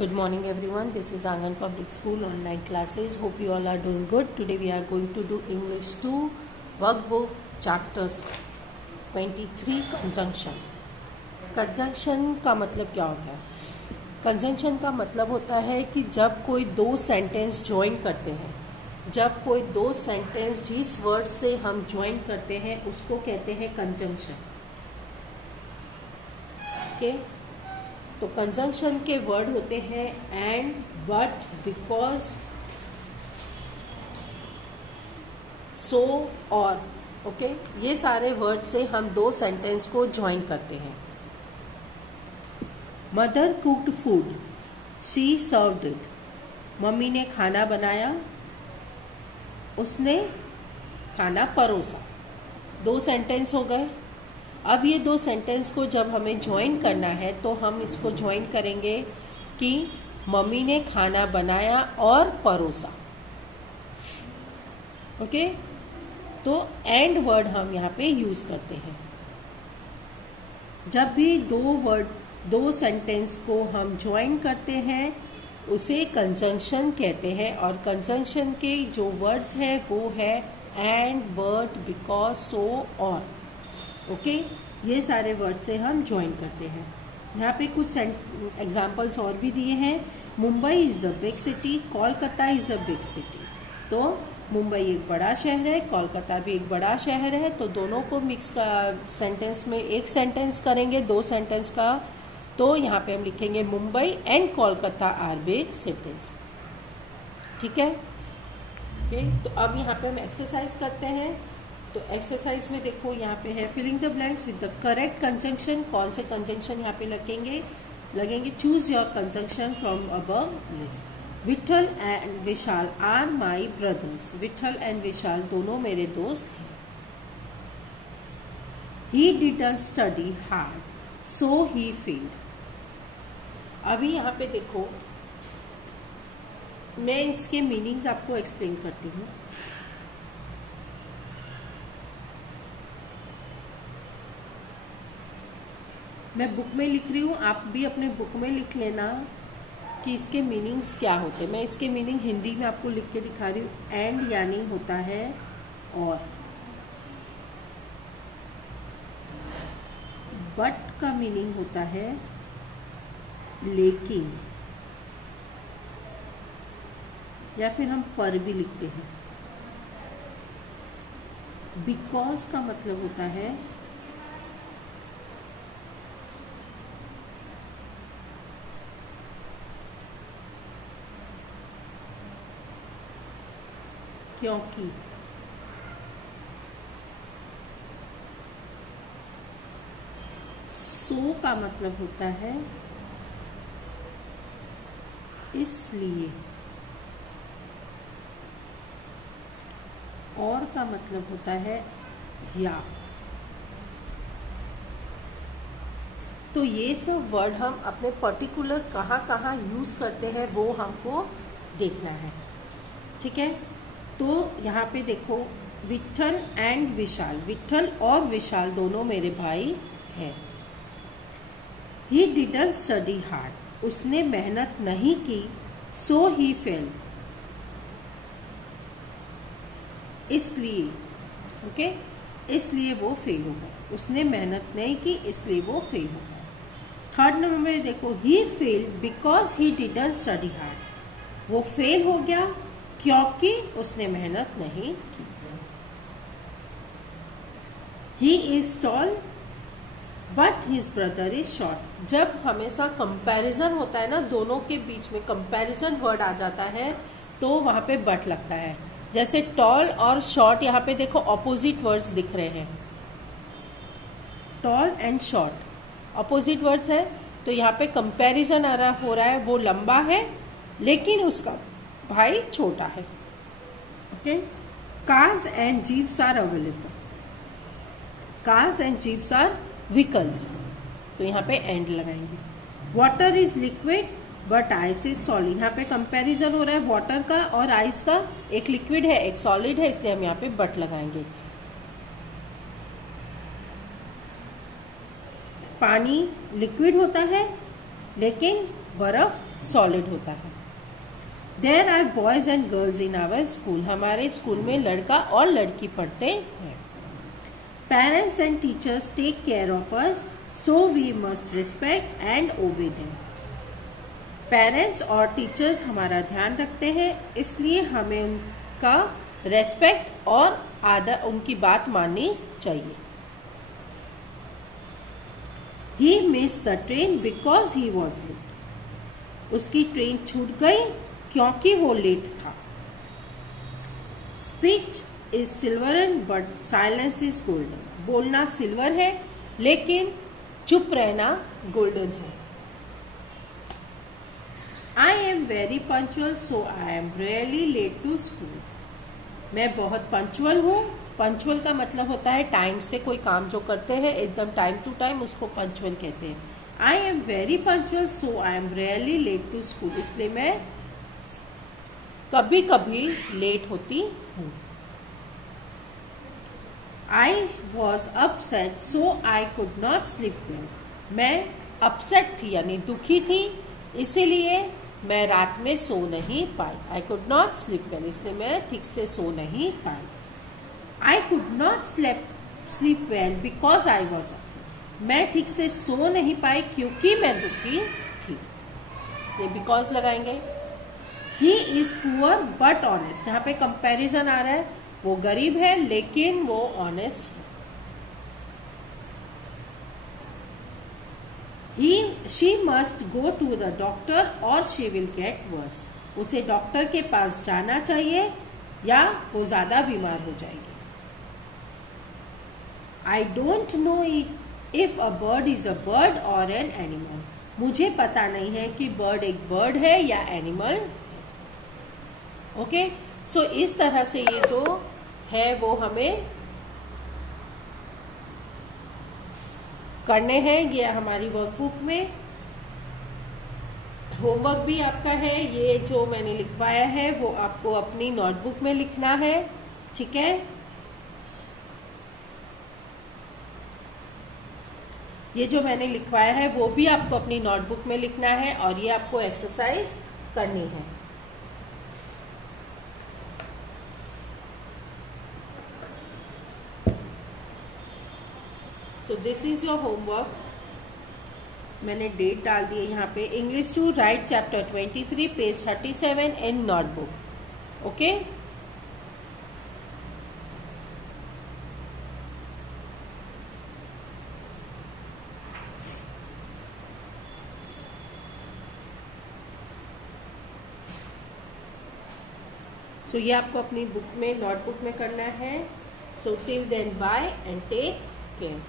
Good morning everyone. This is Angan Public School online classes. Hope you all are doing good. Today we are going to do English 2 workbook chapters 23 conjunction. Conjunction का मतलब क्या होता है? Conjunction का मतलब होता है कि जब कोई दो सेंटेंस ज्वाइन करते हैं, जब कोई दो सेंटेंस जिस वर्ड से हम ज्वाइन करते हैं उसको कहते हैं कंजंक्शन. ओके, तो कंजंक्शन के वर्ड होते हैं एंड, बट, बिकॉज, सो, और. ओके, ये सारे वर्ड से हम दो सेंटेंस को ज्वाइन करते हैं. Mother cooked food, she served it. Mummy ने खाना बनाया, उसने खाना परोसा. दो सेंटेंस हो गए. अब ये दो सेंटेंस को जब हमें ज्वाइन करना है तो हम इसको ज्वाइन करेंगे कि मम्मी ने खाना बनाया और परोसा. ओके, तो एंड वर्ड हम यहाँ पे यूज करते हैं. जब भी दो सेंटेंस को हम ज्वाइन करते हैं उसे कंजंक्शन कहते हैं. और कंजंक्शन के जो वर्ड्स हैं वो है एंड, बट, बिकॉज, सो, और. ओके, ये सारे वर्ड से हम ज्वाइन करते हैं. यहाँ पे कुछ एग्जाम्पल्स और भी दिए हैं. Mumbai is a big city, Kolkata is a big city. तो मुंबई एक बड़ा शहर है, कोलकाता भी एक बड़ा शहर है. तो दोनों को मिक्स का सेंटेंस में एक सेंटेंस करेंगे, दो सेंटेंस का. तो यहाँ पे हम लिखेंगे Mumbai and Kolkata are big cities. ठीक है. तो अब यहाँ पे हम एक्सरसाइज करते हैं. तो एक्सरसाइज में देखो यहाँ पे है filling the blanks with the correct conjunction. कौन से कंजंक्शन यहाँ पे लगेंगे choose your conjunction from above list. Vithal and Vishal are my brothers. Vithal and Vishal दोनों मेरे दोस्त हैं. He didn't study hard so he failed. अभी यहाँ पे देखो, मैं इसके मीनिंग्स आपको एक्सप्लेन करती हूँ. मैं बुक में लिख रही हूँ, आप भी अपने बुक में लिख लेना कि इसके मीनिंग्स क्या होते हैं. मैं इसके मीनिंग हिंदी में आपको लिख के दिखा रही हूँ. एंड यानी होता है और. बट का मीनिंग होता है लेकिन, या फिर हम पर भी लिखते हैं. बिकॉज का मतलब होता है क्योंकि. सो का मतलब होता है इसलिए. और का मतलब होता है या. तो ये सब वर्ड हम अपने पर्टिकुलर कहाँ कहाँ यूज करते हैं वो हमको देखना है. ठीक है. तो यहाँ पे देखो विठल एंड विशाल. विठल और विशाल दोनों मेरे भाई हैं. ही डिडंट स्टडी हार्ड, उसने मेहनत नहीं की. सो ही फेल्ड, इसलिए. ओके, इसलिए वो फेल हो गया. उसने मेहनत नहीं की इसलिए वो फेल हो गया. थर्ड नंबर में देखो he failed because he didn't study hard. वो फेल हो गया क्योंकि उसने मेहनत नहीं की. He is tall but his brother is short. जब हमेशा कंपैरिजन होता है ना, दोनों के बीच में कंपैरिजन वर्ड आ जाता है तो वहां पे बट लगता है. जैसे टॉल और शॉर्ट, यहाँ पे देखो ऑपोजिट वर्ड्स दिख रहे हैं. Tall and short opposite words है. तो यहाँ पे कंपैरिजन हो रहा है. वो लंबा है लेकिन उसका भाई छोटा है. Okay. Cars and jeeps are available. Cars and jeeps are vehicles. तो यहाँ पे एंड लगाएंगे. Water is liquid but ice is solid. यहाँ पे कंपैरिजन हो रहा है वाटर का और आइस का. एक लिक्विड है एक सॉलिड है, इसलिए हम यहाँ पे बट लगाएंगे. पानी लिक्विड होता है लेकिन बर्फ सॉलिड होता है। There are boys and girls in our school, हमारे स्कूल में लड़का और लड़की पढ़ते हैं। Parents and teachers take care of us, so we must respect and obey them. Parents और टीचर्स हमारा ध्यान रखते हैं, इसलिए हमें उनका रेस्पेक्ट और आदर, उनकी बात माननी चाहिए। He missed the train because he was late. उसकी ट्रेन छूट गई क्योंकि वो लेट था। Speech is silveren but silence is golden. बोलना सिल्वर है लेकिन चुप रहना गोल्डन है। I am very punctual so I am rarely late to school. मैं बहुत पंचुअल हूँ। पंचुअल का मतलब होता है टाइम से कोई काम जो करते हैं एकदम टाइम टू टाइम, उसको पंचुअल कहते हैं। I am very punctual so I am rarely late to school, इसलिए मैं कभी कभी लेट होती हूँ। I was upset so I could not sleep well, मैं अपसेट थी यानी दुखी थी, इसीलिए मैं रात में सो नहीं पाई। I could not sleep well, इसलिए मैं ठीक से सो नहीं पाई। I could not sleep well because I was upset. मैं ठीक से सो नहीं पाई क्योंकि मैं दुखी थी, इसलिए because लगाएंगे। He is poor but honest, यहाँ पे कंपैरिजन आ रहा है, वो गरीब है लेकिन वो ऑनेस्ट है। She must go to the doctor or she will get worse. उसे डॉक्टर के पास जाना चाहिए या वो ज्यादा बीमार हो जाएगी। I don't know if a bird is a bird or an animal. मुझे पता नहीं है कि बर्ड एक बर्ड है या एनिमल है। ओके, सो इस तरह से ये जो है वो हमें करने हैं। ये हमारी वर्कबुक में होमवर्क भी आपका है। ये जो मैंने लिखवाया है वो आपको अपनी नोटबुक में लिखना है, ठीक है। ये जो मैंने लिखवाया है वो भी आपको अपनी नोटबुक में लिखना है और ये आपको एक्सरसाइज करनी है। So this is your homework. मैंने डेट डाल दी है यहाँ पे। English to write chapter 23 page 37 in notebook. Okay, so ये आपको अपनी बुक में, नोटबुक में करना है। So till then bye and take care.